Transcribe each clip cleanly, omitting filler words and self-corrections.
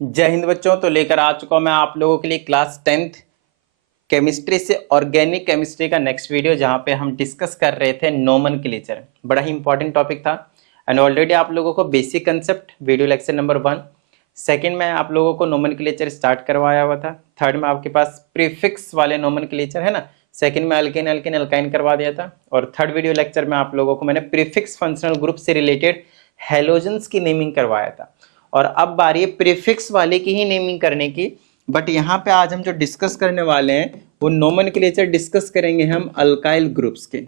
जय हिंद बच्चों। तो लेकर आ चुका हूं मैं आप लोगों के लिए क्लास 10th केमिस्ट्री से ऑर्गेनिक केमिस्ट्री का नेक्स्ट वीडियो, जहां पे हम डिस्कस कर रहे थे नोमेनक्लेचर। बड़ा ही इंपॉर्टेंट टॉपिक था एंड ऑलरेडी आप लोगों को basic concept video lecture number 1, second में आप लोगों को नोमेनक्लेचर स्टार्ट करवाया हुआ था, थर्ड में आपके पास प्रीफिक्स वाले नोमेनक्लेचर है ना, सेकंड में अल्केन अल्केन अल्काइन करवा दिया था, और थर्ड वीडियो लेक्चर में आप लोगों को मैंने प्रीफिक्स फंक्शनल ग्रुप से रिलेटेड हेलोजेंस की नेमिंग करवाया था। और अब बारी है प्रीफिक्स वाले की ही नेमिंग करने की, बट यहाँ पे आज हम जो डिस्कस करने वाले हैं वो नोमेनक्लेचर डिस्कस करेंगे हम अल्काइल ग्रुप्स के।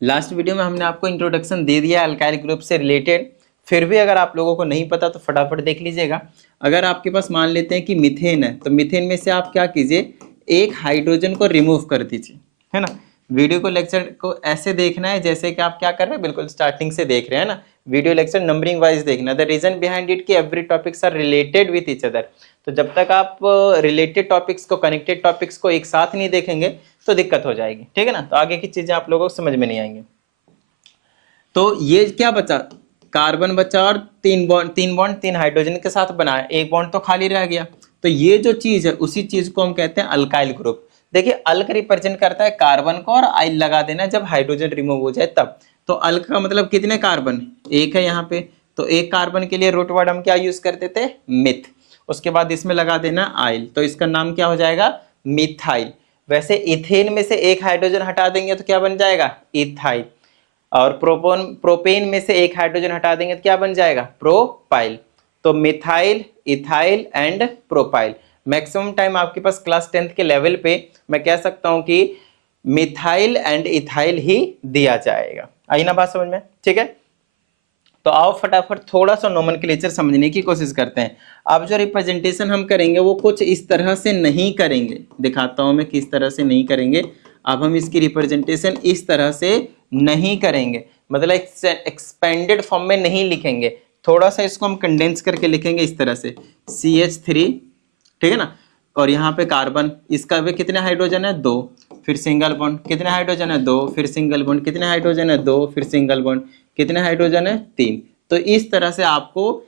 लास्ट वीडियो में हमने आपको इंट्रोडक्शन दे दिया अल्काइल ग्रुप से रिलेटेड, फिर भी अगर आप लोगों को नहीं पता तो फटाफट देख लीजिएगा। अगर आपके पास मान लेते हैं कि मीथेन है, तो मीथेन में से आप क्या कीजिए, एक हाइड्रोजन को रिमूव कर दीजिए, है ना। वीडियो को लेक्चर को ऐसे देखना है जैसे कि आप क्या कर रहे हैं, बिल्कुल स्टार्टिंग से देख रहे हैं ना। वीडियो लेक्चर नंबरिंग वाइज देखना। द रीजन बिहाइंड इट कि every topics are related with each other. तो जब तक आप रिलेटेड टॉपिक्स को, कनेक्टेड टॉपिक्स को एक साथ नहीं देखेंगे तो दिक्कत हो जाएगी, ठीक है ना। तो आगे की चीजें आप लोगों को समझ में नहीं आएंगी। तो ये क्या बचा, कार्बन बचा और तीन बॉन्ड तीन हाइड्रोजन के साथ बनाया, एक बॉन्ड तो खाली रह गया। तो ये जो चीज है उसी चीज को हम कहते हैं अल्काइल ग्रुप। देखिए अल्क रिप्रेजेंट करता है कार्बन को, और आइल लगा देना जब हाइड्रोजन रिमूव हो जाए तब। तो अल्क का मतलब कितने कार्बन, एक है यहाँ पे, तो एक कार्बन के लिए रूट वर्ड हम क्या यूज करते थे, मिथ। उसके बाद इसमें लगा देना आइल, तो इसका नाम क्या हो जाएगा, मिथाइल। वैसे इथेन में से एक हाइड्रोजन हटा देंगे तो क्या बन जाएगा, इथाइल। और प्रोपेन में से एक हाइड्रोजन हटा देंगे तो क्या बन जाएगा, प्रोपाइल। तो methyl, ethyl and propyl. Maximum time आपके पास क्लास 10th के लेवल पे मैं कह सकता हूं कि मिथाइल एंड इथाइल ही दिया जाएगा। आई ना बात समझ में, ठीक है। तो आओ फटाफट थोड़ा सा नोमेनक्लेचर समझने की कोशिश करते हैं। अब जो रिप्रेजेंटेशन हम करेंगे वो कुछ इस तरह से नहीं करेंगे, दिखाता हूं मैं किस तरह से नहीं करेंगे। अब हम इसकी रिप्रेजेंटेशन इस तरह से नहीं करेंगे, मतलब एक्सपेंडेड फॉर्म में नहीं लिखेंगे, थोड़ा सा इसको हम कंडेंस करके लिखेंगे इस तरह से, CH3, ठीक है ना। और यहाँ पे कार्बन, इसका भी कितने हाइड्रोजन है, 2, फिर सिंगल बॉन्ड, कितने हाइड्रोजन है, 2, फिर सिंगल बॉन्ड, कितने हाइड्रोजन है, 2, फिर सिंगल बॉन्ड, कितने हाइड्रोजन है, 3। तो इस तरह से आपको,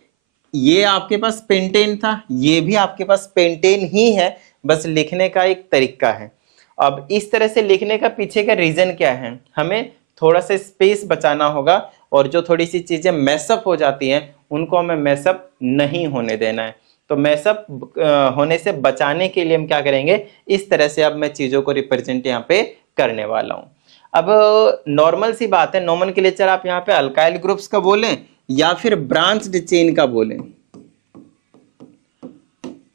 ये आपके पास पेंटेन था, ये भी आपके पास पेंटेन ही है, बस लिखने का एक तरीका है। अब इस तरह से लिखने का पीछे का रीजन क्या है, हमें थोड़ा सा स्पेस बचाना होगा, और जो थोड़ी सी चीजें मैसअप हो जाती हैं उनको हमें मैसअप नहीं होने देना है। तो मैसअप होने से बचाने के लिए हम क्या करेंगे, इस तरह से अब मैं चीजों को रिप्रेजेंट यहाँ पे करने वाला हूं। अब नॉर्मल सी बात है, नोमेनक्लेचर आप यहाँ पे अल्काइल ग्रुप्स का बोलें या फिर ब्रांच्ड चेन का बोलें,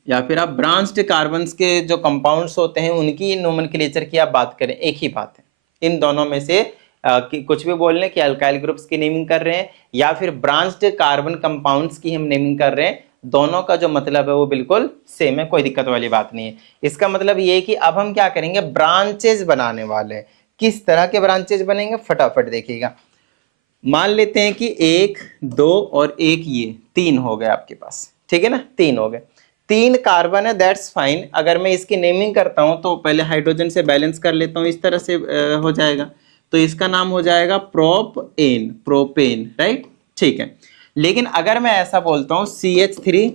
या फिर आप ब्रांच्ड कार्बन्स के जो कंपाउंड्स होते हैं उनकी नोमेनक्लेचर की आप बात करें, एक ही बात है। इन दोनों में से कुछ भी बोल लें कि अल्काइल ग्रुप्स की नेमिंग कर रहे हैं या फिर ब्रांच्ड कार्बन कंपाउंड्स की हम नेमिंग कर रहे हैं, दोनों का जो मतलब है वो बिल्कुल सेम है, कोई दिक्कत वाली बात नहीं है। इसका मतलब ये है कि अब हम क्या करेंगे, ब्रांचेस बनाने वाले हैं। किस तरह के ब्रांचेस बनेंगे फटाफट देखिएगा। मान लेते हैं कि 1, 2 और 1, ये 3 हो गए आपके पास, ठीक है ना, 3 हो गए, 3 कार्बन है, दैट्स फाइन। अगर मैं इसकी नेमिंग करता हूं तो पहले हाइड्रोजन से बैलेंस कर लेता हूं, इस तरह से हो जाएगा, तो इसका नाम हो जाएगा प्रोपेन, प्रोपेन, राइट, ठीक है। लेकिन अगर मैं ऐसा बोलता हूं CH3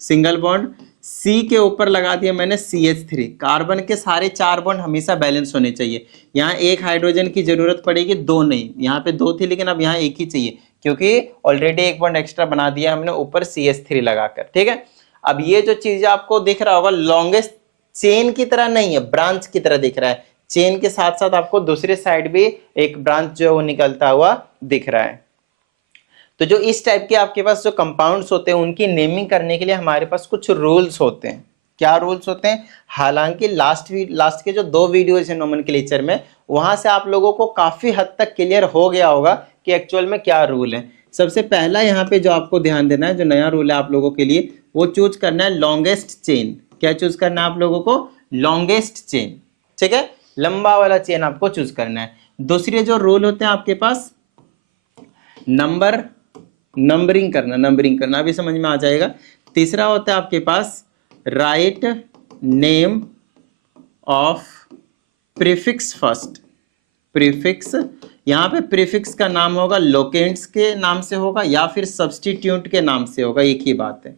सिंगल बॉन्ड, C के ऊपर लगा दिया मैंने CH3, कार्बन के सारे 4 बॉन्ड हमेशा बैलेंस होने चाहिए। यहाँ एक हाइड्रोजन की जरूरत पड़ेगी, 2 नहीं, यहाँ पे 2 थी लेकिन अब यहाँ एक ही चाहिए, क्योंकि ऑलरेडी एक बॉन्ड एक्स्ट्रा बना दिया हमने ऊपर CH3 लगाकर, ठीक है। अब ये जो चीज आपको दिख रहा होगा, लॉन्गेस्ट चेन की तरह नहीं है, ब्रांच की तरह दिख रहा है। चेन के साथ साथ आपको दूसरे साइड भी एक ब्रांच जो है वो निकलता हुआ दिख रहा है। तो जो इस टाइप के आपके पास जो कंपाउंड्स होते हैं उनकी नेमिंग करने के लिए हमारे पास कुछ रूल्स होते हैं। क्या रूल्स होते हैं, हालांकि लास्ट के जो 2 वीडियोज है नोमेनक्लेचर में, वहां से आप लोगों को काफी हद तक क्लियर हो गया होगा कि एक्चुअल में क्या रूल है। सबसे पहला यहाँ पे जो आपको ध्यान देना है, जो नया रूल है आप लोगों के लिए, वो चूज करना है लॉन्गेस्ट चेन। क्या चूज करना है आप लोगों को, लॉन्गेस्ट चेन, ठीक है, लंबा वाला चेन आपको चूज करना है। दूसरे जो रूल होते हैं आपके पास, नंबरिंग करना अभी समझ में आ जाएगा। तीसरा होता है आपके पास right name of prefix first, prefix, यहाँ पे प्रीफिक्स का नाम होगा लोकेंट्स के नाम से होगा या फिर सब्स्टिट्यूट के नाम से होगा, एक ही बात है,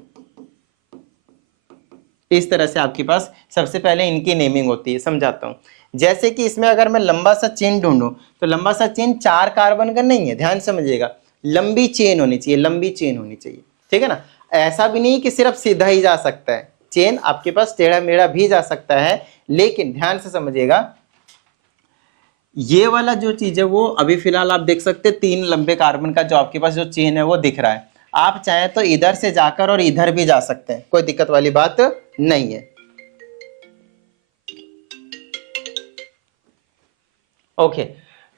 इस तरह से आपके पास सबसे पहले इनकी नेमिंग होती है। समझाता हूँ। जैसे कि इसमें अगर मैं लंबा सा चेन ढूंढूं तो लंबा सा चेन 4 कार्बन का नहीं है, ध्यान समझिएगा, लंबी चेन होनी चाहिए, लंबी चेन होनी चाहिए, ठीक है ना। ऐसा भी नहीं कि सिर्फ सीधा ही जा सकता है, चेन आपके पास टेढ़ा मेढ़ा भी जा सकता है, लेकिन ध्यान से समझिएगा ये वाला जो चीज है वो अभी फिलहाल आप देख सकते हैं 3 लंबे कार्बन का जो आपके पास जो चेन है वो दिख रहा है। आप चाहें तो इधर से जाकर और इधर भी जा सकते हैं, कोई दिक्कत वाली बात नहीं है। ओके,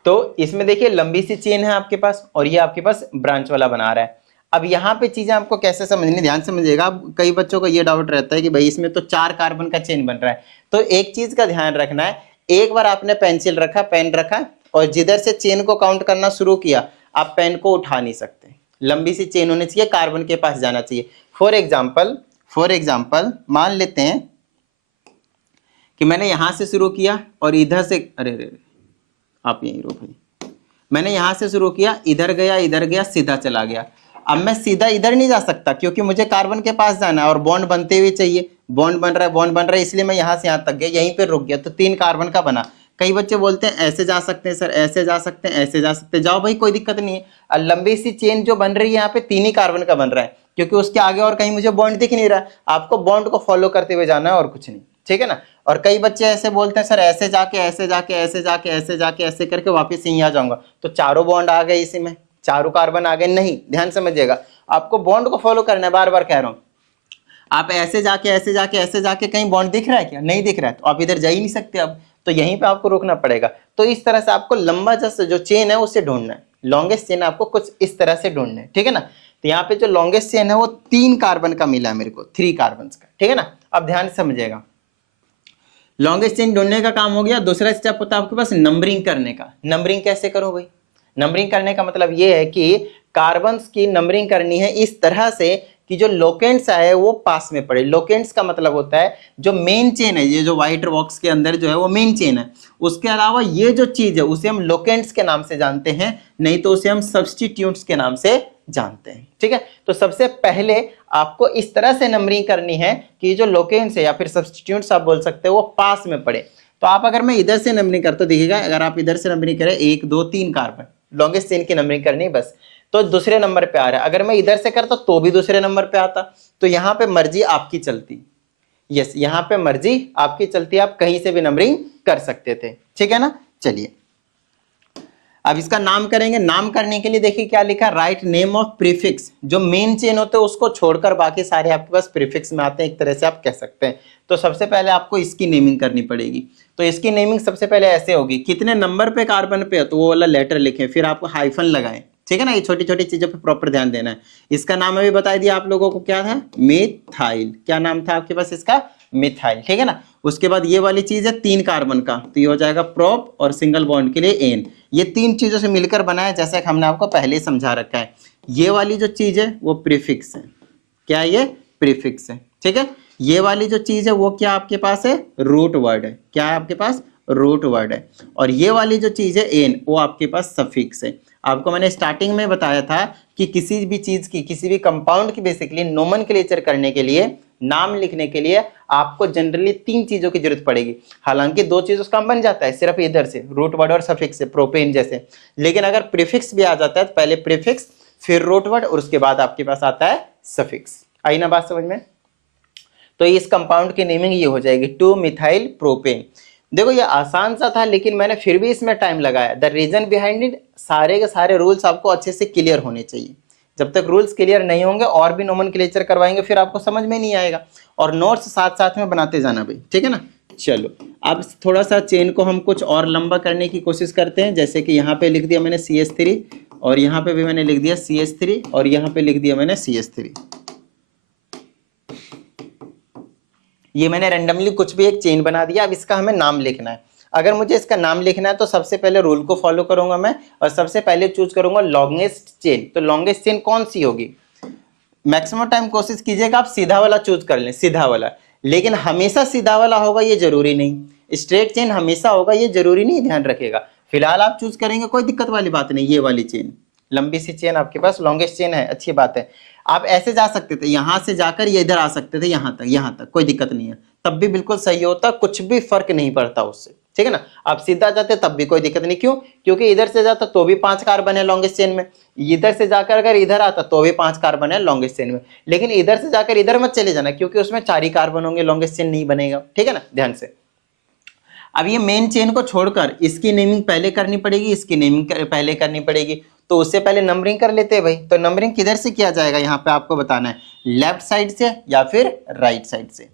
तो इसमें देखिए लंबी सी चेन है आपके पास और ये आपके पास ब्रांच वाला बना रहा है। अब यहाँ पे चीजें आपको कैसे समझनी, ध्यान समझिएगा। कई बच्चों को ये डाउट रहता है कि भाई इसमें तो 4 कार्बन का चेन बन रहा है, तो एक चीज का ध्यान रखना है, एक बार आपने पेंसिल रखा, पेन रखा और जिधर से चेन को काउंट करना शुरू किया आप पेन को उठा नहीं सकते, लंबी सी चेन होनी चाहिए, कार्बन के पास जाना चाहिए। फॉर एग्जाम्पल मान लेते हैं कि मैंने यहां से शुरू किया और इधर से, अरे आप यहीं रो भाई, मैंने यहां से शुरू किया, इधर गया, सीधा चला गया। अब मैं सीधा इधर नहीं जा सकता क्योंकि मुझे कार्बन के पास जाना है और बॉन्ड बनते हुए चाहिए, बॉन्ड बन रहा है, इसलिए मैं यहां से यहां तक गया, यहीं पे रुक गया, तो 3 कार्बन का बना। कई बच्चे बोलते हैं ऐसे जा सकते हैं सर, ऐसे जा सकते हैं, ऐसे जा सकते हैं, जाओ भाई कोई दिक्कत नहीं है। लंबी सी चेन जो बन रही है यहाँ पे 3 ही कार्बन का बन रहा है क्योंकि उसके आगे और कहीं मुझे बॉन्ड दिख नहीं रहा, आपको बॉन्ड को फॉलो करते हुए जाना है और कुछ नहीं, ठीक है ना। और कई बच्चे ऐसे बोलते हैं सर ऐसे जाके ऐसे जाके ऐसे जाके ऐसे जाके ऐसे करके वापस यहीं आ जाऊंगा, तो चारों बॉन्ड आ गए, इसी में चारों कार्बन आ गए। नहीं, ध्यान समझिएगा, आपको बॉन्ड को फॉलो करना है, बार बार कह रहा हूं। आप ऐसे जाके ऐसे जाके ऐसे जाके कहीं बॉन्ड दिख रहा है क्या, नहीं दिख रहा है, तो आप इधर जा ही नहीं सकते अब, तो यहीं पे आपको रोकना पड़ेगा। तो इस तरह से आपको लंबा जो चेन है उससे ढूंढना है, लॉन्गेस्ट चेन आपको कुछ इस तरह से ढूंढना है, ठीक है ना। तो यहाँ पे जो लॉन्गेस्ट चेन है वो 3 कार्बन का मिला है मेरे को, 3 कार्बन का, ठीक है ना। अब ध्यान से समझिएगा, लॉन्गेस्ट चेन ढूंढने का काम हो गया। दूसरा स्टेप होता है आपके पास नंबरिंग करने का। नंबरिंग कैसे करो भाई, नंबरिंग करने का मतलब ये है कि कार्बन्स की नंबरिंग करनी है इस तरह से कि जो लोकेंट्स आए वो पास में पड़े। लोकेंट्स का मतलब होता है जो मेन चेन है, ये जो व्हाइट बॉक्स के अंदर जो है वो मेन चेन है, उसके अलावा ये जो चीज है उसे हम लोकेंट्स के नाम से जानते हैं, नहीं तो उसे हम सब्स्टिट्यूट्स के नाम से जानते हैं, ठीक है। तो सबसे पहले आपको इस तरह से नंबरिंग करनी है कि जो लोकेंट्स है या फिर सब्स्टिट्यूट्स आप बोल सकते हो वो पास में पड़े। तो आप अगर मैं इधर से नंबरिंग करता देखिएगा, अगर आप इधर से नंबरिंग करें 1 2 3 कार्बन, लॉन्गेस्ट चेन की नंबरिंग करनी बस, तो दूसरे नंबर पे आ रहा है। अगर मैं इधर से करता तो भी दूसरे नंबर पे आता, तो यहाँ पे मर्जी आपकी चलती, यस यहाँ पे मर्जी आपकी चलती, आप कहीं से भी नंबरिंग कर सकते थे, ठीक है ना। चलिए अब इसका नाम करेंगे। नाम करने के लिए देखिए क्या लिखा, राइट नेम ऑफ प्रीफिक्स। जो मेन चेन होते हैं उसको छोड़कर बाकी सारे आपके पास प्रीफिक्स में आते हैं, एक तरह से आप कह सकते हैं। तो सबसे पहले आपको इसकी नेमिंग करनी पड़ेगी। तो इसकी नेमिंग सबसे पहले ऐसे होगी, कितने नंबर पे कार्बन पे है तो वो वाला लेटर लिखें, फिर आपको हाइफन लगाएं, ठीक है ना। ये छोटी छोटी चीजों पे प्रॉपर ध्यान देना है। इसका नाम अभी बता दिया आप लोगों को, क्या था, मिथाइल। क्या नाम था आपके पास इसका, मिथाइल, ठीक है ना। उसके बाद ये वाली चीज है 3 कार्बन का, तो ये हो जाएगा प्रोप और सिंगल बॉन्ड के लिए एन। ये 3 चीजों से मिलकर बना है, जैसा कि हमने आपको पहले ही समझा रखा है। ये वाली जो चीज है वो प्रीफिक्स है, क्या ये प्रीफिक्स है, ठीक है। ये वाली जो चीज है वो क्या आपके पास है, रूट वर्ड है। क्या है आपके पास, रूट वर्ड है। और ये वाली जो चीज है एन, वो आपके पास सफिक्स है। आपको मैंने स्टार्टिंग में बताया था कि किसी भी चीज की, किसी भी कंपाउंड की बेसिकली नोमेनक्लेचर करने के लिए, नाम लिखने के लिए आपको जनरली 3 चीजों की जरूरत पड़ेगी। हालांकि 2 चीजों का काम बन जाता है सिर्फ इधर से, रूट वर्ड और सफिक्स से, प्रोपेन जैसे। लेकिन अगर प्रीफिक्स भी आ जाता है तो पहले प्रीफिक्स फिर रूट वर्ड और उसके बाद आपके पास आता है सफिक्स। आई ना बात समझ में। तो इस कंपाउंड की नेमिंग ये हो जाएगी 2 मिथाइल प्रोपेन। देखो ये आसान सा था लेकिन मैंने फिर भी इसमें टाइम लगाया। द रीजन बिहाइंड इट, सारे के सारे रूल्स आपको अच्छे से क्लियर होने चाहिए। जब तक रूल्स क्लियर नहीं होंगे और भी नोमेनक्लेचर करवाएंगे फिर आपको समझ में नहीं आएगा। और नोट्स साथ साथ में बनाते जाना भाई, ठीक है ना। चलो अब थोड़ा सा चेन को हम कुछ और लंबा करने की कोशिश करते हैं। जैसे कि यहाँ पे लिख दिया मैंने CH3 और यहाँ पे भी मैंने लिख दिया CH3 और यहाँ पे लिख दिया मैंने CH3। ये मैंने रैंडमली कुछ भी एक चेन बना दिया। अब इसका हमें नाम लिखना है। अगर मुझे इसका नाम लिखना है तो सबसे पहले रूल को फॉलो करूंगा मैं और सबसे पहले चूज करूंगा लॉन्गेस्ट चेन। तो लॉन्गेस्ट चेन कौन सी होगी, मैक्सिमम टाइम कोशिश कीजिएगा आप सीधा वाला चूज कर लें, सीधा वाला। लेकिन हमेशा सीधा वाला होगा ये जरूरी नहीं, स्ट्रेट चेन हमेशा होगा ये जरूरी नहीं, ध्यान रखिएगा। फिलहाल आप चूज करेंगे कोई दिक्कत वाली बात नहीं। ये वाली चेन, लंबी सी चेन आपके पास लॉन्गेस्ट चेन है, अच्छी बात है। आप ऐसे जा सकते थे, यहां से जाकर ये इधर आ सकते थे, यहां तक कोई दिक्कत नहीं है, तब भी बिल्कुल सही होता, कुछ भी फर्क नहीं पड़ता उससे, ठीक है ना। आप सीधा जाते तब भी कोई दिक्कत नहीं, क्यों? क्योंकि इधर से जाता तो भी 5 कार्बन है लॉन्गेस्ट चेन में, इधर से जाकर अगर इधर आता तो भी 5 कार्बन है लॉन्गेस्ट चेन में, लेकिन इधर से जाकर इधर मत चले जाना, क्योंकि उसमें 4 ही कार्बन होंगे, लॉन्गेस्ट चेन नहीं बनेगा, ठीक है ना, ध्यान से। अब ये मेन चेन को छोड़कर इसकी नेमिंग पहले करनी पड़ेगी, इसकी नेमिंग पहले करनी पड़ेगी, तो उससे पहले नंबरिंग कर लेते हैं भाई। तो नंबरिंग किधर से किया जाएगा, यहाँ पे आपको बताना है, लेफ्ट साइड से या फिर राइट साइड से।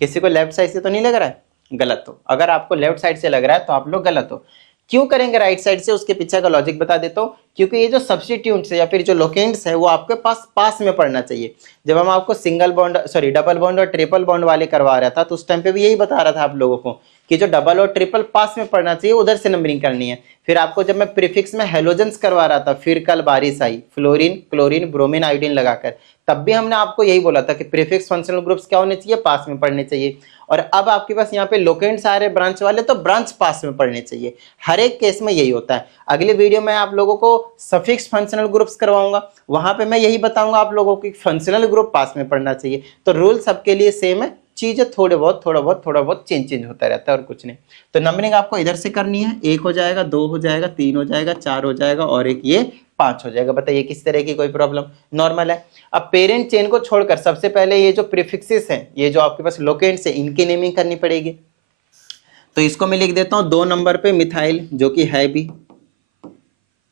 किसी को लेफ्ट साइड से तो नहीं लग रहा है? गलत हो। अगर आपको लेफ्ट साइड से लग रहा है तो आप लोग गलत हो। क्यों करेंगे राइट साइड से, उसके पीछे का लॉजिक बता देता हूँ। क्योंकि ये जो सब्स्टिट्यूट्स है या फिर जो लोकेंट्स है वो आपके पास में पड़ना चाहिए। जब हम आपको डबल बॉन्ड और ट्रिपल बॉन्ड वाले करवा रहा था तो उस टाइम पे भी यही बता रहा था आप लोगों को कि जो डबल और ट्रिपल पास में पड़ना चाहिए, उधर से नंबरिंग करनी है। फिर आपको जब मैं प्रीफिक्स में हेलोजेंस करवा रहा था, फिर कल बारिश आई फ्लोरीन, क्लोरीन, ब्रोमीन, आयोडीन लगाकर, तब भी हमने आपको यही बोला था कि प्रीफिक्स फंक्शनल ग्रुप्स क्या होने चाहिए, पास में पढ़ने चाहिए। और अब आपके पास यहाँ पे लोकेंट्स आ रहे ब्रांच वाले, तो ब्रांच पास में पढ़ने चाहिए। हर एक केस में यही होता है। अगले वीडियो में आप लोगों को सफिक्स फंक्शनल ग्रुप्स करवाऊंगा, वहां पे मैं यही बताऊंगा आप लोगों को फंक्शनल ग्रुप पास में पढ़ना चाहिए। तो रूल सबके लिए सेम है, चीजें थोड़ा बहुत चेंज होता रहता है और कुछ नहीं। तो नंबरिंग आपको इधर से करनी है, 1 हो जाएगा, 2 हो जाएगा, 3 हो जाएगा, 4 हो जाएगा और एक ये 5 हो जाएगा। बताइए किस तरह की कोई प्रॉब्लम? नॉर्मल है। अब पेरेंट चेन को छोड़कर सबसे पहले ये जो प्रीफिक्सेस हैं, ये जो आपके पास लोकेंट्स है, इनकी नेमिंग करनी पड़ेगी। तो इसको मैं लिख देता हूं 2 नंबर पे मिथाइल, जो कि है भी,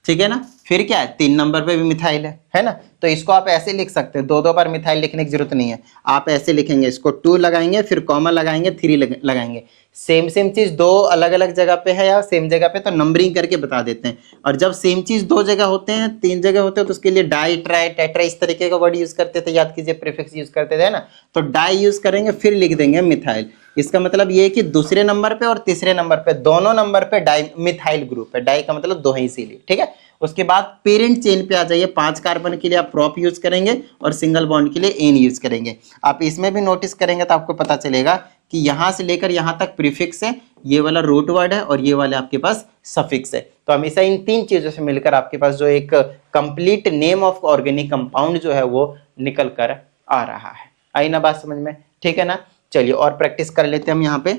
ठीक है ना। फिर क्या है, 3 नंबर पे भी मिथाइल है ना। तो इसको आप ऐसे लिख सकते हैं, 2 बार मिथाइल लिखने की जरूरत नहीं है, आप ऐसे लिखेंगे, इसको 2 लगाएंगे, फिर कॉमा लगाएंगे, 3 लगाएंगे। सेम चीज 2 अलग अलग जगह पे है या सेम जगह पे, तो नंबरिंग करके बता देते हैं। और जब सेम चीज 2 जगह होते हैं, 3 जगह होते हैं, तो उसके लिए डाई, ट्राई, टेट्रा इस तरीके का वर्ड यूज करते थे, याद कीजिए, प्रीफिक्स यूज करते थे ना। तो डाई यूज करेंगे, फिर लिख देंगे मिथाइल। इसका मतलब ये है कि दूसरे नंबर पे और तीसरे नंबर पे, दोनों नंबर पे डाई मिथाइल ग्रुप है। डाई का मतलब 2 है इसीलिए, ठीक है। उसके बाद पेरेंट चेन पे आ जाइए, 5 कार्बन के लिए आप प्रोप यूज करेंगे और सिंगल बॉन्ड के लिए एन यूज करेंगे। आप इसमें भी नोटिस करेंगे तो आपको पता चलेगा कि यहां से लेकर यहां तक प्रीफिक्स है, ये वाला रूट वर्ड है और ये वाले आपके पास सफिक्स है। तो हमेशा इन 3 चीजों से मिलकर आपके पास जो एक complete name of organic compound जो है वो निकल कर आ रहा है। आई ना बात समझ में? ठीक है ना। चलिए और प्रैक्टिस कर लेते हैं हम यहाँ पे।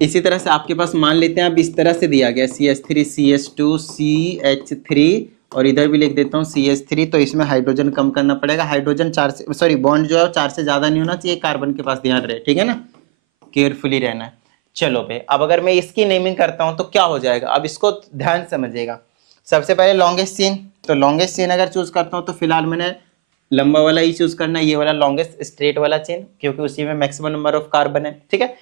इसी तरह से आपके पास मान लेते हैं, अब इस तरह से दिया गया CH3 CH2 CH3 और इधर भी लिख देता हूँ CH3। तो इसमें हाइड्रोजन कम करना पड़ेगा। हाइड्रोजन 4 से, सॉरी, बॉन्ड जो है 4 से ज्यादा नहीं होना चाहिए कार्बन के पास, ध्यान रहे, ठीक है ना, केयरफुली रहना है। चलो भाई, अब अगर मैं इसकी नेमिंग करता हूं तो क्या हो जाएगा, अब इसको ध्यान समझिएगा। सबसे पहले लॉन्गेस्ट चेन, तो लॉन्गेस्ट चेन अगर चूज करता हूं तो फिलहाल मैंने लंबा वाला ही चूज करना है, ये वाला लॉन्गेस्ट स्ट्रेट वाला चेन, क्योंकि उसी में मैक्सिमम नंबर ऑफ कार्बन है, ठीक है।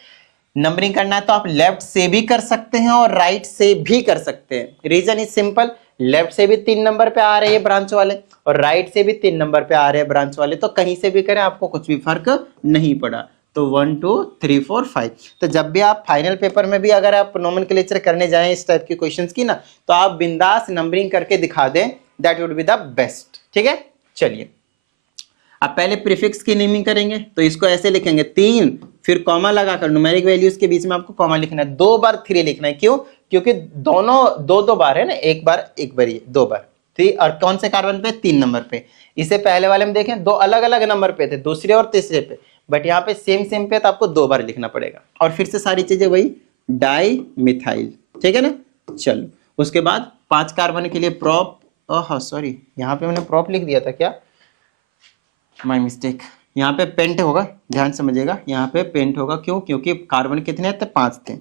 नंबरिंग करना है तो आप लेफ्ट से भी कर सकते हैं और राइट से भी कर सकते हैं। रीजन इज सिंपल, लेफ्ट से भी 3 नंबर पे आ रहे हैं ब्रांच वाले और राइट से भी 3 नंबर पे आ रहे हैं ब्रांच वाले, तो कहीं से भी करें आपको कुछ भी फर्क नहीं पड़ा। तो 1 2 3 4 5। तो जब भी आप फाइनल पेपर में भी अगर आप नोमेनक्लेचर करने जाएं इस टाइप के क्वेश्चंस की ना, तो आप बिंदास नंबरिंग करके दिखा दें, that would be the best, ठीक है। चलिए अब पहले प्रीफिक्स की नेमिंग करेंगे, तो इसको ऐसे लिखेंगे 3 फिर कॉमा लगाकर न्यूमेरिक वैल्यूज के बीच में आपको कॉमा लिखना है, 2 बार 3 लिखना है। क्यों? क्योंकि दोनों 2 बार है ना, एक बार ये 2 बार 3। और कौन से कार्बन पे? 3 नंबर पे। इससे पहले वाले में देखें 2 अलग अलग नंबर पे थे, दूसरे और तीसरे पे, बट यहाँ पे सेम पे, तो आपको 2 बार लिखना पड़ेगा। और फिर से सारी चीजें वही, डाई मिथाइल, ठीक है ना। चलो उसके बाद 5 कार्बन के लिए प्रोप, सॉरी यहाँ पे मैंने प्रोप लिख दिया था क्या, माय मिस्टेक। यहाँ पे पेंट होगा, ध्यान समझिएगा, यहाँ पे पेंट होगा। क्यों? क्योंकि कार्बन कितने थे? 5 थे,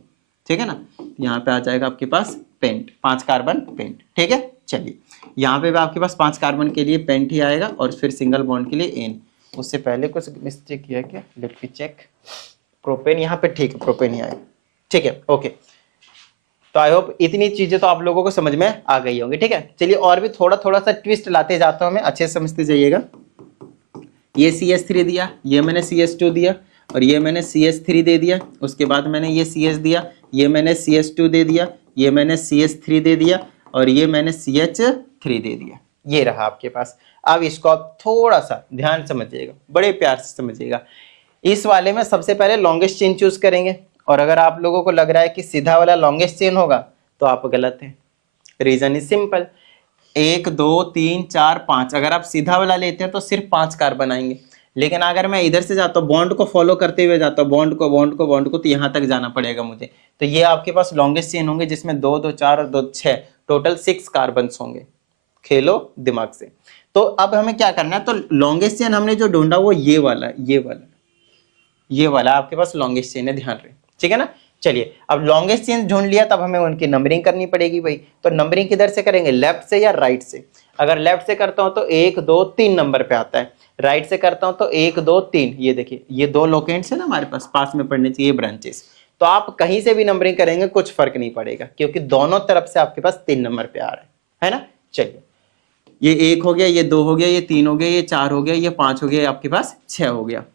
ठीक है ना। यहाँ पे आ जाएगा आपके पास पेंट, 5 कार्बन पेंट, ठीक है। चलिए यहाँ पे भी आपके पास 5 कार्बन के लिए पेंट ही आएगा और फिर सिंगल बॉन्ड के लिए एन। उससे पहले कुछ मिस्टेक किया क्या, लेट मी चेक। प्रोपेन यहाँ पे, ठीक है, प्रोपेन ही आएगा, ठीक है, ओके। तो आई होप इतनी चीजें तो आप लोगों को समझ में आ गई होंगी, ठीक है। चलिए और भी थोड़ा सा ट्विस्ट लाते जाता हूँ मैं, अच्छे से समझते जाइएगा। ये CH3 दिया, ये मैंने CH2 दिया और ये मैंने CH3 दे दिया। उसके बाद मैंने ये CH दिया, ये मैंने CH2 दे दिया, ये मैंने CH3 दे दिया और ये मैंने CH3 दे दिया। ये रहा आपके पास। अब इसको आप थोड़ा सा ध्यान समझिएगा, बड़े प्यार से समझिएगा। इस वाले में सबसे पहले लॉन्गेस्ट चेन चूज करेंगे, और अगर आप लोगों को लग रहा है कि सीधा वाला लॉन्गेस्ट चेन होगा तो आप गलत हैं। रीजन इज सिंपल, 1 2 3 4 5, अगर आप सीधा वाला लेते हैं तो सिर्फ 5 कार्बन आएंगे, लेकिन अगर मैं इधर से जाता हूँ बॉन्ड को फॉलो करते हुए जाता हूँ, बॉन्ड को तो यहाँ तक जाना पड़ेगा मुझे। तो ये आपके पास लॉन्गेस्ट चेन होंगे जिसमें 2 2 4 और 2 6, टोटल 6 कार्बन होंगे। खेलो दिमाग से। तो अब हमें क्या करना है, तो लॉन्गेस्ट चेन हमने जो ढूंढा वो ये वाला आपके पास लॉन्गेस्ट चेन है, ध्यान रहे, ठीक है ना। चलिए अब लॉन्गेस्ट चेन ढूंढ लिया, तब हमें उनकी नंबरिंग करनी पड़ेगी भाई। तो नंबरिंग किधर से करेंगे, लेफ्ट से या राइट से। अगर लेफ्ट से करता हूं तो 1 2 3 नंबर पे आता है, राइट से करता हूं तो 1 2 3। ये देखिए ये 2 लोकेंट्स है ना हमारे पास में पड़ने चाहिए ब्रांचेस। तो आप कहीं से भी नंबरिंग करेंगे कुछ फर्क नहीं पड़ेगा, क्योंकि दोनों तरफ से आपके पास 3 नंबर पे आ रहा है ना। चलिए ये 1 हो गया, ये 2 हो गया, ये 3 हो गया, ये 4 हो गया, ये 5 हो गया, आपके पास 6 हो गया।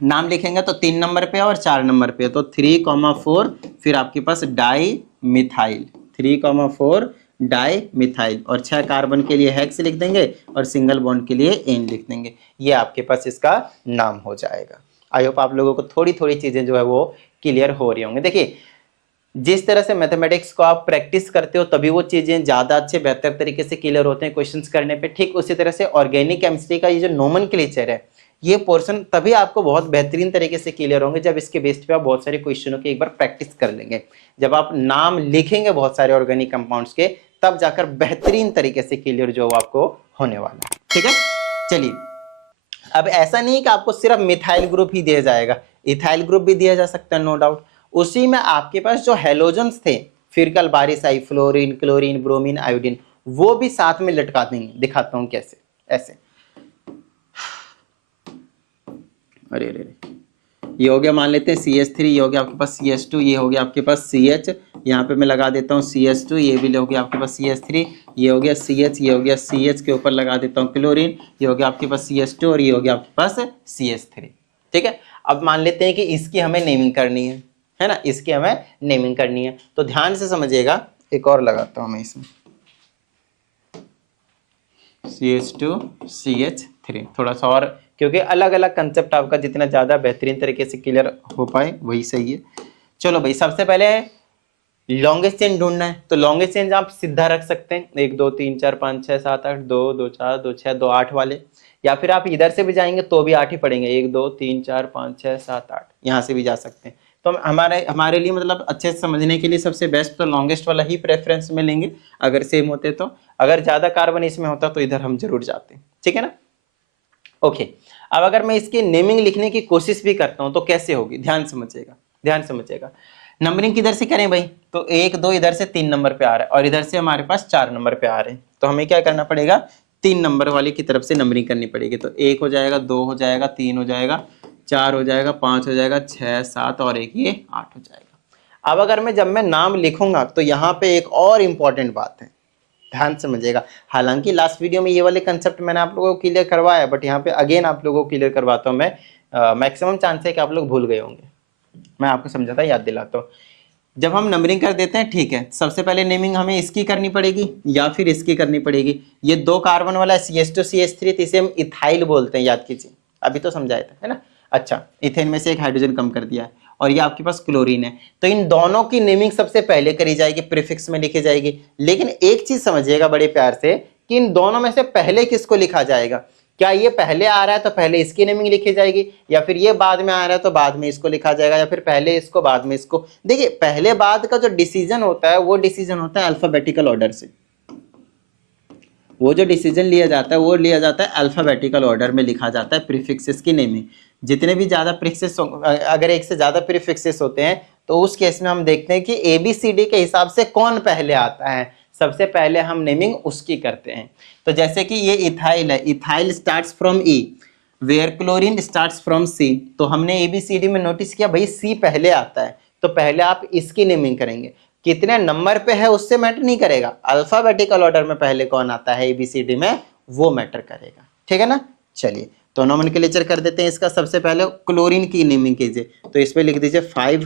नाम लिखेंगे तो 3 नंबर पे और 4 नंबर पे, तो 3,4, फिर आपके पास डाई मिथाइल, 3,4 डाई मिथाइल, और 6 कार्बन के लिए हेक्स लिख देंगे और सिंगल बॉन्ड के लिए एन लिख देंगे। ये आपके पास इसका नाम हो जाएगा। आई होप आप लोगों को थोड़ी थोड़ी चीजें जो है वो क्लियर हो रही होंगी। देखिए जिस तरह से मैथमेटिक्स को आप प्रैक्टिस करते हो तभी वो चीजें ज्यादा अच्छे बेहतर तरीके से क्लियर होते हैं क्वेश्चंस करने पे, ठीक उसी तरह से ऑर्गेनिक केमिस्ट्री का ये जो नोमेनक्लेचर है, ये पोर्शन तभी आपको बहुत बेहतरीन तरीके से क्लियर होंगे जब इसके बेस पे आप बहुत सारे क्वेश्चनों की एक बार प्रैक्टिस कर लेंगे। जब आप नाम लिखेंगे बहुत सारे ऑर्गेनिक कंपाउंड्स के, तब जाकर बेहतरीन तरीके से क्लियर जो आपको होने वाला है, ठीक है। चलिए अब ऐसा नहीं कि आपको सिर्फ मिथाइल ग्रुप ही दिया जाएगा, इथाइल ग्रुप भी दिया जा सकता है, नो डाउट। उसी में आपके पास जो हेलोजन्स थे, फिरकल बारिश आई, फ्लोरीन, क्लोरीन, ब्रोमीन, आयोडीन, वो भी साथ में लटका देंगे। दिखाता हूं कैसे, ऐसे। अरे अरे ये हो गया, मान लेते हैं CH3, ये हो गया आपके पास CH2, ये हो गया आपके पास CH, यहाँ पे मैं लगा देता हूँ CH2, ये भी हो गया आपके पास CH3, ये हो गया CH, ये हो गया CH के ऊपर लगा देता हूँ क्लोरीन, ये हो गया आपके पास CH2 और ये हो गया आपके पास CH3, ठीक है। अब मान लेते हैं कि इसकी हमें नेमिंग करनी है ना, इसकी हमें नेमिंग करनी है। तो ध्यान से समझिएगा, एक और लगाता हूँ मैं इसमें, CH2 CH3, थोड़ा सा और, क्योंकि अलग अलग कंसेप्ट आपका जितना ज्यादा बेहतरीन तरीके से क्लियर हो पाए वही सही है। चलो भाई सबसे पहले लॉन्गेस्ट चेन ढूंढना है, तो लॉन्गेस्ट चेन आप सीधा रख सकते हैं 1 2 3 4 5 6 7 8, 2 2 4 2 6 2 8 वाले, या फिर आप इधर से भी जाएंगे तो भी 8 ही पड़ेंगे, 1 2 3 4 5 6 7 8, यहाँ से भी जा सकते हैं। तो हमारे लिए मतलब अच्छे से समझने के लिए सबसे बेस्ट तो लॉन्गेस्ट वाला ही प्रेफरेंस में लेंगे अगर सेम होते तो। अगर ज्यादा कार्बन इसमें होता तो इधर हम जरूर जाते, ठीक है ना। ओके अब अगर मैं इसकी नेमिंग लिखने की कोशिश भी करता हूं तो कैसे होगी, ध्यान समझिएगा। नंबरिंग किधर से करें भाई, तो 1 2 इधर से 3 नंबर पे आ रहा है और इधर से हमारे पास 4 नंबर पे आ रहे हैं, तो हमें क्या करना पड़ेगा, 3 नंबर वाले की तरफ से नंबरिंग करनी पड़ेगी। तो 1 हो जाएगा, 2 हो जाएगा, 3 हो जाएगा, 4 हो जाएगा, 5 हो जाएगा, 6 7 और 1 ये 8 हो जाएगा। अब अगर जब मैं नाम लिखूंगा तो यहाँ पे एक और इंपॉर्टेंट बात है, ध्यान समझिएगा। हालांकि लास्ट वीडियो में ये वाले कंसेप्ट मैंने आप लोगों को क्लियर करवाया, बट यहाँ पे अगेन आप लोगों को क्लियर करवाता हूँ मैं। मैक्सिमम चांस है कि आप लोग भूल गए होंगे, मैं आपको समझाता याद दिलाता हूँ। जब हम नंबरिंग कर देते हैं, ठीक है, सबसे पहले नेमिंग हमें इसकी करनी पड़ेगी या फिर इसकी करनी पड़ेगी। ये 2 कार्बन वाला CH2 CH3, तो इसे हम इथाइल बोलते हैं, याद कीजिए, अभी तो समझाया था, है ना। अच्छा इथेन में से एक हाइड्रोजन कम कर दिया है और ये आपके पास क्लोरीन है, तो इन दोनों की नेमिंग सबसे पहले करी जाएगी, प्रीफिक्स में लिखी जाएगी। लेकिन एक चीज समझिएगा बड़े प्यार से कि इन दोनों में से पहले किसको लिखा जाएगा, क्या ये पहले आ रहा है तो पहले इसकी नेमिंग लिखी जाएगी, या फिर ये बाद में आ रहा है तो बाद में इसको लिखा जाएगा, या फिर पहले इसको बाद में इसको। देखिए पहले बाद का जो डिसीजन होता है वो डिसीजन होता है अल्फाबेटिकल ऑर्डर से, वो जो डिसीजन लिया जाता है वो लिया जाता है अल्फाबेटिकल ऑर्डर में लिखा जाता है प्रीफिक्सेस की नेमिंग। जितने भी ज्यादा प्रीफिक्सेस, अगर एक से ज्यादा प्रीफिक्सेस होते हैं तो उस केस में हम देखते हैं कि ABCD के हिसाब से कौन पहले आता है, सबसे पहले हम नेमिंग उसकी करते हैं। तो जैसे कि ये इथाइल है, ethyl starts from E, where chlorine starts from C, तो हमने ABCD में नोटिस किया भाई C पहले आता है, तो पहले आप इसकी नेमिंग करेंगे। कितने नंबर पे है उससे मैटर नहीं करेगा, अल्फाबेटिकल ऑर्डर में पहले कौन आता है ABCD में वो मैटर करेगा, ठीक है ना। चलिए तो नोमेनक्लेचर कर देते हैं इसका। सबसे पहले क्लोरीन की नेमिंग कीजिए, तो इसमें लिख दीजिए 5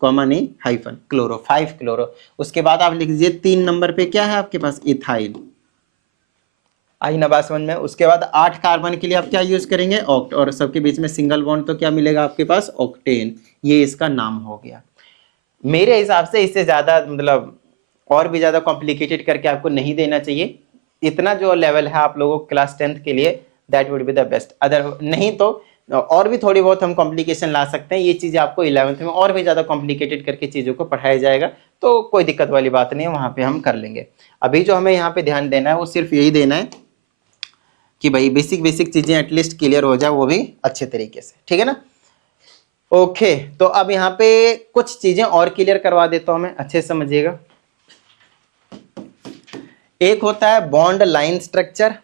कॉमा नहीं हाइफन क्लोरो, 5 क्लोरो। उसके बाद आप लिख दीजिए 3 नंबर पे क्या है आपके पास, इथाइल, आई ना बात समझ में। उसके बाद 8 कार्बन के लिए आप क्या यूज करेंगे, ऑक्ट, और सबके बीच में सिंगल बॉन्ड तो क्या मिलेगा आपके पास, ऑक्टेन, ये इसका नाम हो गया। मेरे हिसाब से इससे ज्यादा मतलब और भी ज़्यादा कॉम्प्लिकेटेड करके आपको नहीं देना चाहिए। इतना जो लेवल है आप लोगों को क्लास 10th के लिए, that would be the best. Other नहीं तो और भी थोड़ी बहुत हम कॉम्प्लिकेशन ला सकते हैं। ये चीज़ें आपको 11th में और भी ज़्यादा कॉम्प्लिकेटेड करके चीज़ों को पढ़ाया जाएगा, तो कोई दिक्कत वाली बात नहीं है, वहाँ पे हम कर लेंगे। अभी जो हमें यहाँ पे ध्यान देना है वो सिर्फ यही देना है कि भाई बेसिक चीज़ें एटलीस्ट क्लियर हो जाए, वो भी अच्छे तरीके से, ठीक है ना। ओके, तो अब यहाँ पे कुछ चीज़ें और क्लियर करवा देता हूँ मैं, अच्छे से समझिएगा। एक होता है बॉन्ड लाइन स्ट्रक्चर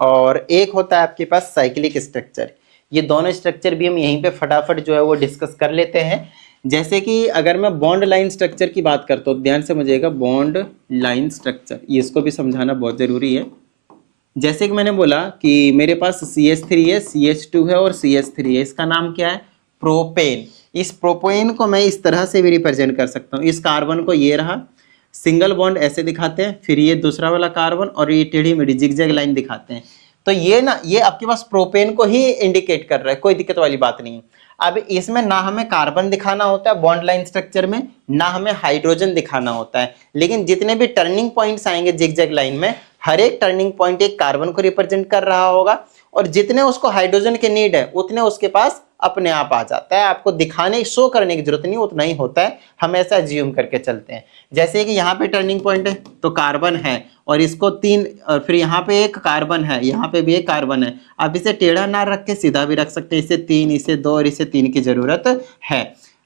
और एक होता है आपके पास साइक्लिक स्ट्रक्चर। ये दोनों स्ट्रक्चर भी हम यहीं पे फटाफट जो है वो डिस्कस कर लेते हैं। जैसे कि अगर मैं बॉन्ड लाइन स्ट्रक्चर की बात करता हूँ, ध्यान से समझिएगा, बॉन्ड लाइन स्ट्रक्चर, ये इसको भी समझाना बहुत ज़रूरी है। जैसे कि मैंने बोला कि मेरे पास CH3 है, CH2 है और CH3 है, इसका नाम क्या है, प्रोपेन। इस प्रोपेन को मैं इस तरह से भी रिप्रेजेंट कर सकता हूँ। इस कार्बन को ये रहा, सिंगल बॉन्ड ऐसे दिखाते हैं, फिर ये दूसरा वाला कार्बन और ये टेढ़ी मेढ़ी जिगजैग लाइन दिखाते हैं। तो ये ना, ये आपके पास प्रोपेन को ही इंडिकेट कर रहा है, कोई दिक्कत वाली बात नहीं है। अब इसमें ना हमें कार्बन दिखाना होता है बॉन्ड लाइन स्ट्रक्चर में, ना हमें हाइड्रोजन दिखाना होता है, लेकिन जितने भी टर्निंग पॉइंट्स आएंगे जिगजैग लाइन में, हर एक टर्निंग पॉइंट एक कार्बन को रिप्रेजेंट कर रहा होगा, और जितने उसको हाइड्रोजन के नीड है उतने उसके पास अपने आप आ जाता है। आपको दिखाने, शो करने की जरूरत नहीं, उतना ही होता है, हम ऐसा ज्यूम करके चलते हैं। जैसे कि यहाँ पे टर्निंग पॉइंट है तो कार्बन है, और इसको 3, और फिर यहाँ पे एक कार्बन है, यहाँ पे भी एक कार्बन है। अब इसे टेढ़ा ना रख के सीधा भी रख सकते हैं, इसे 3, इसे 2 और इसे 3 की जरूरत है।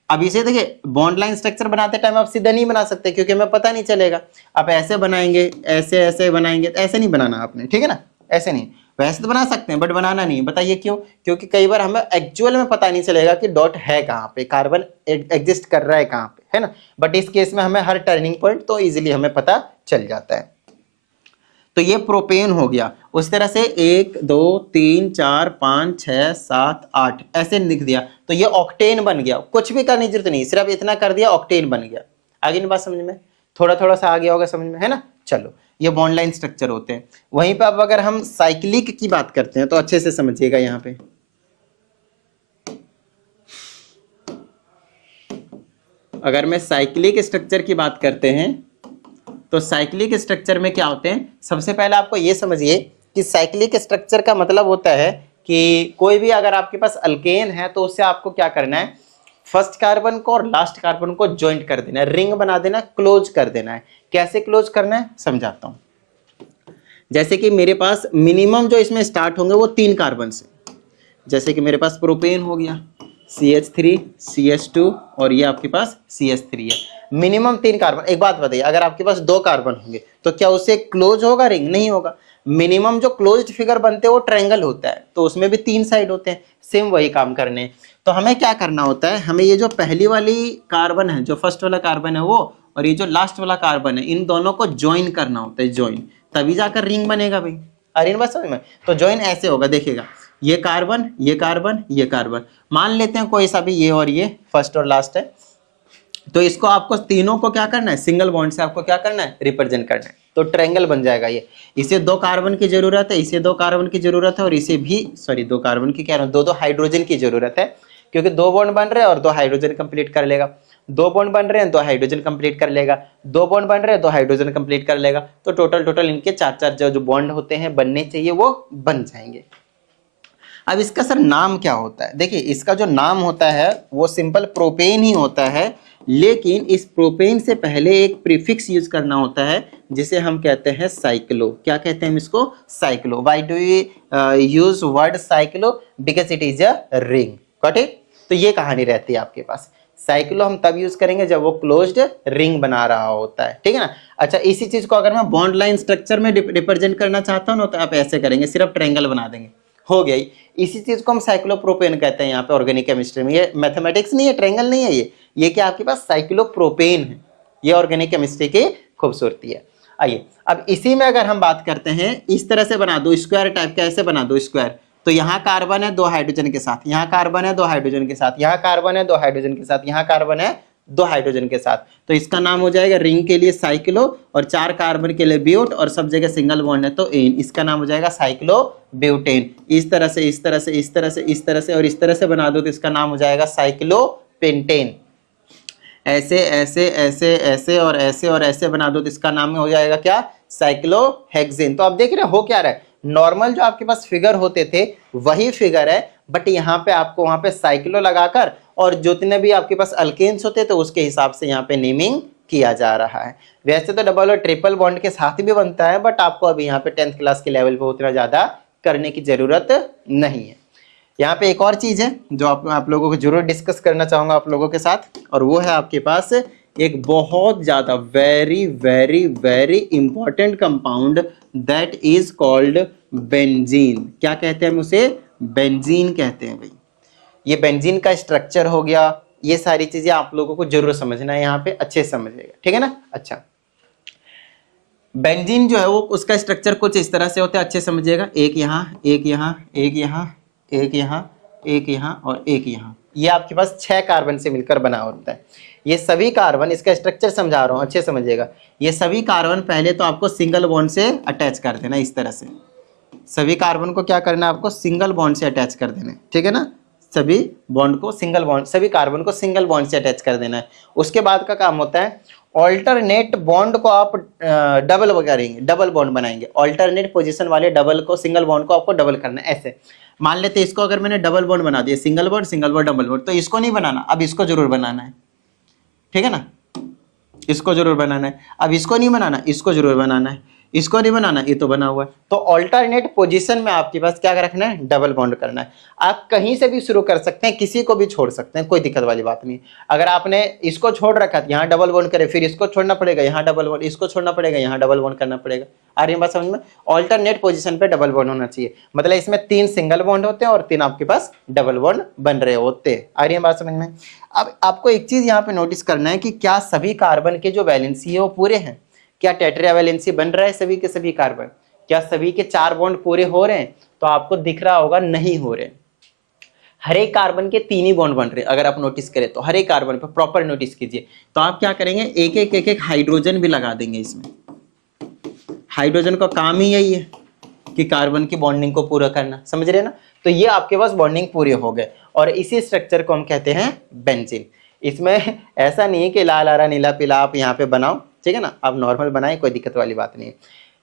अब इसे देखिए, बॉन्ड लाइन स्ट्रक्चर बनाते टाइम आप सीधा नहीं बना सकते क्योंकि हमें पता नहीं चलेगा। आप ऐसे बनाएंगे, ऐसे ऐसे बनाएंगे, ऐसे नहीं बनाना आपने, ठीक है ना, ऐसे नहीं। वैसे तो बना सकते हैं बट बनाना नहीं। बताइए क्यों? क्योंकि कई बार हमें एक्चुअल में पता नहीं चलेगा कि डॉट है कहाँ पे, कार्बन एग्जिस्ट कर रहा है कहाँ पे, है ना। बट इस केस में हमें हर टर्निंग पॉइंट तो इजीली हमें पता चल जाता है। तो ये प्रोपेन हो गया। उस तरह से 1 2 3 4 5 6 7 8 ऐसे लिख दिया तो ये ऑक्टेन बन गया। कुछ भी करने की जरूरत नहीं, सिर्फ इतना कर दिया, ऑक्टेन बन गया। आगे नहीं बात समझ में? थोड़ा थोड़ा सा आ गया होगा समझ में, है ना। चलो, ये बॉन्ड लाइन स्ट्रक्चर होते हैं। वहीं पे अब अगर हम साइक्लिक की बात करते हैं तो अच्छे से समझिएगा। यहाँ पे अगर मैं साइक्लिक स्ट्रक्चर की बात करते हैं तो साइक्लिक स्ट्रक्चर में क्या होते हैं, सबसे पहले आपको ये समझिए कि साइक्लिक स्ट्रक्चर का मतलब होता है कि कोई भी अगर आपके पास अल्केन है तो उससे आपको क्या करना है, फर्स्ट कार्बन को और लास्ट कार्बन को ज्वाइंट कर देना है, रिंग बना देना, क्लोज कर देना है। कैसे क्लोज करना है समझाता हूं। जैसे कि मेरे पास मिनिमम जो इसमें स्टार्ट होंगे वो 3 कार्बन से, जैसे कि मेरे पास प्रोपेन हो गया, CH3 CH2 और ये आपके पास CH3 है। Minimum 3 carbon. एक बात बताइए, अगर आपके पास 2 कार्बन होंगे तो क्या उससे क्लोज होगा रिंग? नहीं होगा। मिनिमम जो क्लोज्ड फिगर बनते हैं वो ट्रायंगल होता है, तो उसमें भी 3 साइड होते हैं। सेम वही काम करने हैं। तो हमें क्या करना होता है, हमें ये जो पहली वाली कार्बन है, जो फर्स्ट वाला कार्बन है वो, और ये जो लास्ट वाला कार्बन है, इन दोनों को ज्वाइन करना होता है, ज्वाइन, तभी जाकर रिंग बनेगा भाई। अरे बस समझ में। तो ज्वाइन ऐसे होगा, देखिएगा, ये कार्बन, ये कार्बन, ये कार्बन, मान लेते हैं कोई सा भी, ये और ये फर्स्ट और लास्ट है। तो इसको आपको तीनों को क्या करना है, सिंगल बॉन्ड से आपको क्या करना है, रिप्रेजेंट करना है। तो ट्रायंगल बन जाएगा ये। इसे 2 कार्बन की जरूरत है, इसे 2 कार्बन की जरूरत है, और इसे भी, सॉरी 2 कार्बन की कह रहा हूं, 2 हाइड्रोजन की जरूरत है, क्योंकि 2 बॉन्ड बन रहे हैं और 2 हाइड्रोजन कंप्लीट कर लेगा। 2 बॉन्ड बन रहे हैं, 2 हाइड्रोजन कंप्लीट कर लेगा। 2 बॉन्ड बन रहे हैं, 2 हाइड्रोजन कंप्लीट कर लेगा। तो टोटल इनके 4 जो बॉन्ड होते हैं बनने चाहिए वो बन जाएंगे। अब इसका सर नाम क्या होता है? देखिए, इसका जो नाम होता है वो सिंपल प्रोपेन ही होता है, लेकिन इस प्रोपेन से पहले एक प्रीफिक्स यूज करना होता है जिसे हम कहते हैं साइक्लो। क्या कहते हैं हम इसको? Cyclo. Why do you use word cyclo? Because it is a ring. Got it? तो ये कहानी रहती है आपके पास। साइक्लो हम तब यूज करेंगे जब वो क्लोज्ड रिंग बना रहा होता है, ठीक है ना। अच्छा, इसी चीज को अगर मैं बॉन्ड लाइन स्ट्रक्चर में रिप्रेजेंट करना चाहता हूँ तो आप ऐसे करेंगे, सिर्फ ट्रायंगल बना देंगे, हो गया। इसी चीज को हम साइक्लोप्रोपेन कहते हैं यहाँ पे ऑर्गेनिक केमिस्ट्री में। ये मैथमेटिक्स नहीं है, ट्रायंगल नहीं है, ये क्या आपके पास साइक्लोप्रोपेन है। ये ऑर्गेनिक केमिस्ट्री की खूबसूरती है। आइए, अब इसी में अगर हम बात करते हैं, इस तरह से बना दो स्क्वायर टाइप का, ऐसे बना दो स्क्वायर। तो यहाँ कार्बन है 2 हाइड्रोजन के साथ, यहाँ कार्बन है 2 हाइड्रोजन के साथ, यहाँ कार्बन है 2 हाइड्रोजन के साथ, यहाँ कार्बन है 2 हाइड्रोजन के साथ। तो इसका नाम हो जाएगा रिंग के लिए साइक्लो, और 4 कार्बन के लिए ब्यूट, और सब जगह सिंगल बॉन्ड है तो एन। इसका नाम हो जाएगा साइक्लो ब्यूटेन। इस तरह से, इस तरह से, इस तरह से, इस तरह से और इस तरह से बना दो तो इसका नाम हो जाएगा साइक्लो पेंटेन। ऐसे ऐसे ऐसे ऐसे और ऐसे और ऐसे बना दो तो इसका नाम हो जाएगा क्या, साइक्लोहेक्सेन। तो आप देख रहे हो क्या रहा है, नॉर्मल जो आपके पास फिगर होते थे वही फिगर है, बट यहाँ पे आपको वहां पे साइक्लो लगाकर और जितने भी आपके पास अल्केन्स होते तो उसके हिसाब से यहाँ पे नेमिंग किया जा रहा है। वैसे तो डबल और ट्रिपल बॉन्ड के साथ भी बनता है, बट आपको अभी यहाँ पे 10th क्लास के लेवल पे उतना ज्यादा करने की जरूरत नहीं है। यहाँ पे एक और चीज है जो आप लोगों को जरूर डिस्कस करना चाहूंगा आप लोगों के साथ, और वो है आपके पास एक बहुत ज्यादा very very very important compound that is called benzene. क्या कहते हैं हम उसे, बेंजीन कहते हैं भाई। ये बेंजीन का स्ट्रक्चर हो गया, ये सारी चीजें आप लोगों को जरूर समझना है, यहाँ पे अच्छे से समझिएगा, ठीक है ना। अच्छा, बेंजीन जो है वो उसका स्ट्रक्चर कुछ इस तरह से होता है, अच्छे समझिएगा। एक यहाँ, एक यहाँ, एक यहाँ, एक यहाँ, एक यहाँ और एक यहाँ, ये आपके पास 6 कार्बन से मिलकर बना होता है। ये सभी कार्बन, इसका स्ट्रक्चर समझा रहा हूँ अच्छे समझिएगा। ये सभी कार्बन पहले तो आपको सिंगल बॉन्ड से अटैच कर देना, इस तरह से सभी कार्बन को क्या करना है, आपको सिंगल बॉन्ड से अटैच कर देना है, ठीक है ना। सभी बॉन्ड को सिंगल बॉन्ड, सभी कार्बन को सिंगल बॉन्ड से अटैच कर देना है। उसके बाद का काम होता है ऑल्टरनेट बॉन्ड को आप डबल करेंगे, डबल बॉन्ड बनाएंगे। ऑल्टरनेट पोजीशन वाले डबल को, सिंगल बॉन्ड को आपको डबल करना है। ऐसे मान लेते हैं इसको अगर मैंने डबल बॉन्ड बना दिया, सिंगल बॉन्ड डबल बॉन्ड, तो इसको नहीं बनाना, अब इसको जरूर बनाना है, ठीक है ना। इसको जरूर बनाना है। अब इसको नहीं बनाना, इसको जरूर बनाना है। इसको नहीं बनाना, ये तो बना हुआ है। तो ऑल्टरनेट पोजीशन में आपके पास क्या रखना है, डबल बॉन्ड करना है। आप कहीं से भी शुरू कर सकते हैं, किसी को भी छोड़ सकते हैं, कोई दिक्कत वाली बात नहीं। अगर आपने इसको छोड़ रखा यहाँ डबल बॉन्ड करे, फिर इसको छोड़ना पड़ेगा, यहाँ डबल बॉन्ड, इसको छोड़ना पड़ेगा, यहाँ डबल बॉन्ड करना पड़ेगा। आ रही है बात समझ में। ऑल्टरनेट पोजीशन पे डबल बॉन्ड होना चाहिए, मतलब इसमें 3 सिंगल बॉन्ड होते हैं और 3 आपके पास डबल बॉन्ड बन रहे होते हैं। आ रही है बात समझ में। अब आपको एक चीज यहाँ पे नोटिस करना है कि क्या सभी कार्बन के जो वैलेंसी है वो पूरे हैं, क्या टेट्रा वैलेंसी बन रहा है सभी के सभी कार्बन, क्या सभी के 4 बॉन्ड पूरे हो रहे हैं। तो आपको दिख रहा होगा नहीं हो रहे, हर एक कार्बन के 3 ही बॉन्ड बन रहे हैं। अगर आप नोटिस करें तो हर एक कार्बन पर प्रॉपर नोटिस कीजिए। तो आप क्या करेंगे, एक एक हाइड्रोजन भी लगा देंगे इसमें। हाइड्रोजन का काम ही यही है कि कार्बन की बॉन्डिंग को पूरा करना, समझ रहे हैं ना। तो ये आपके पास बॉन्डिंग पूरे हो गए और इसी स्ट्रक्चर को हम कहते हैं बेंजीन। इसमें ऐसा नहीं है कि लाल हरा नीला पीला आप यहाँ पे बनाओ, ठीक है ना, आप नॉर्मल बनाए, कोई दिक्कत वाली बात नहीं है।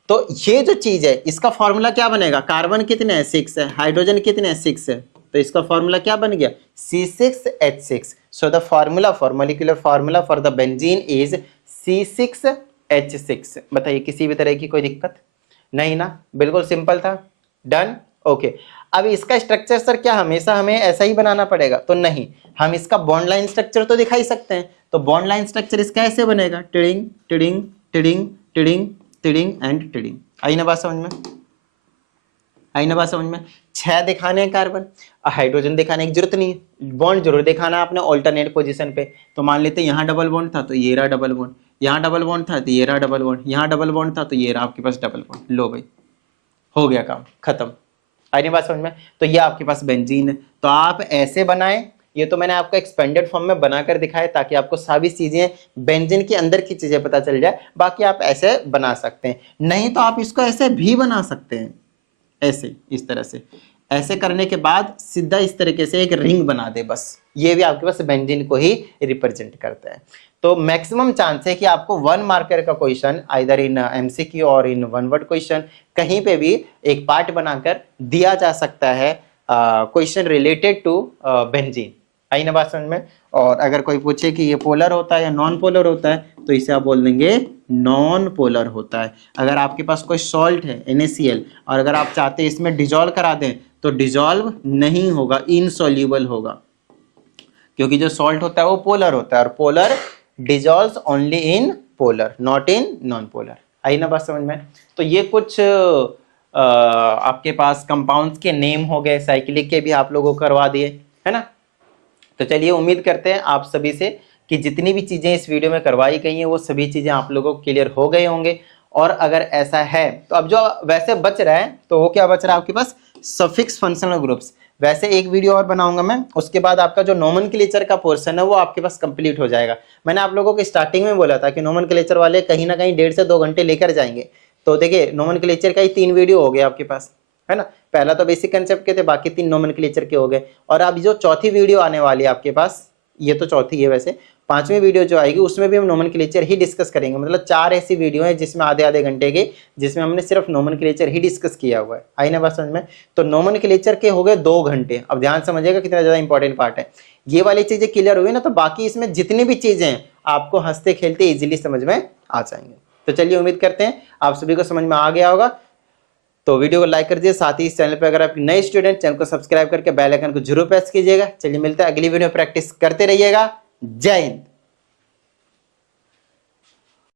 तो ये जो चीज है इसका फॉर्मूला क्या बनेगा, कार्बन कितने हैं 6 है, हाइड्रोजन कितने हैं 6 है, तो इसका फॉर्मूला क्या बन गया C6H6। So the formula for molecular formula for the benzene is C6H6। बताइए किसी भी तरह की कोई दिक्कत नहीं ना, बिल्कुल सिंपल था, डन, ओके। अब इसका स्ट्रक्चर सर क्या हमेशा हमें ऐसा ही बनाना पड़ेगा, तो नहीं, हम इसका बॉन्ड लाइन स्ट्रक्चर तो दिखा ही सकते हैं। तो बॉन्ड लाइन स्ट्रक्चर इसका ऐसे बनेगा, टिडिंग टिडिंग टिडिंग टिडिंग टिडिंग एंड टिडिंग। आई ना बात समझ में, आई ना बात समझ में। 6 दिखाने हैं कार्बन, हाइड्रोजन दिखाने की जरूरत नहीं है, बॉन्ड जरूर दिखाना आपने ऑल्टरनेट पोजीशन पे। तो मान लेते हैं यहाँ डबल बॉन्ड था तो ये रहा डबल बॉन्ड, यहाँ डबल बॉन्ड था तो ये रहा डबल बॉन्ड, यहाँ डबल बॉन्ड था तो ये रहा आपके पास डबल बॉन्ड। लो भाई, हो गया काम खत्म। आई नहीं बात समझ में। तो ये आपके पास बेंजीन है। तो आप ऐसे बनाएं, ये तो मैंने आपको एक्सपेंडेड फॉर्म में बनाकर दिखाया ताकि आपको सभी चीजें बेंजीन के अंदर की चीजें पता चल जाए। बाकी आप ऐसे बना सकते हैं, नहीं तो आप इसको ऐसे भी बना सकते हैं, ऐसे इस तरह से। ऐसे करने के बाद सीधा इस तरीके से एक रिंग बना दे, बस ये भी आपके पास बेंजीन को ही रिप्रेजेंट करता है। तो मैक्सिमम चांस है कि आपको 1 मार्कर का क्वेश्चन आइदर इन एमसीक्यू और इन 1 वर्ड क्वेश्चन कहीं पे भी एक पार्ट बनाकर दिया जा सकता है क्वेश्चन रिलेटेड टू बेंजीन। आई ना बात समझ में। और अगर कोई पूछे कि ये पोलर होता है या नॉन पोलर होता है तो इसे आप बोल देंगे नॉन पोलर होता है। अगर आपके पास कोई सॉल्ट है NaCl और अगर आप चाहते हैं इसमें डिजोल्व करा दें तो डिजोल्व नहीं होगा, इनसॉल्युबल होगा, क्योंकि जो सॉल्ट होता है वो पोलर होता है और polar dissolves only in polar not in non polar. आई ना बात समझ में। तो ये कुछ आपके पास कंपाउंड्स के नेम हो गए, साइक्लिक के भी आप लोगों को करवा दिए, है ना। तो चलिए उम्मीद करते हैं आप सभी से कि जितनी भी चीज़ें इस वीडियो में करवाई गई हैं वो सभी चीज़ें आप लोगों को क्लियर हो गए होंगे। और अगर ऐसा है तो अब जो वैसे बच रहा है तो वो क्या बच रहा है आपके पास, सफिक्स फंक्शनल ग्रुप्स। वैसे एक वीडियो और बनाऊंगा मैं, उसके बाद आपका जो नोमेनक्लेचर का पोर्शन है वो आपके पास कंप्लीट हो जाएगा। मैंने आप लोगों को स्टार्टिंग में बोला था कि नोमेनक्लेचर वाले कहीं ना कहीं 1.5 से 2 घंटे लेकर जाएंगे। तो देखिए नोमेनक्लेचर का ही 3 वीडियो हो गया आपके पास, है ना। पहला तो बेसिक कंसेप्ट के थे, बाकी 3 नोमेनक्लेचर के हो गए। और अब जो चौथी वीडियो आने वाली है आपके पास, ये तो चौथी है वैसे, 5वीं वीडियो जो आएगी उसमें भी हम नोमेनक्लेचर ही डिस्कस करेंगे। मतलब 4 ऐसी वीडियो है जिसमें आधे आधे घंटे के, जिसमें हमने सिर्फ नोमेनक्लेचर ही डिस्कस किया हुआ है। आई ना बात समझ में? तो नोमेनक्लेचर के हो गए 2 घंटे। अब ध्यान समझिएगा कितना ज्यादा इंपॉर्टेंट पार्ट है। ये वाली चीजें क्लियर हुई ना, तो बाकी इसमें जितनी भी चीजें हैं आपको हंसते खेलते इजीली समझ में आ जाएंगे। तो चलिए उम्मीद करते हैं आप सभी को समझ में आ गया होगा। तो वीडियो को लाइक कर दीजिए, साथ ही इस चैनल पर अगर आप नए स्टूडेंट, चैनल को सब्सक्राइब करके बेल आइकन को जरूर प्रेस कीजिएगा। चलिए मिलते हैं अगली वीडियो, प्रैक्टिस करते रहिएगा। जय हिंद।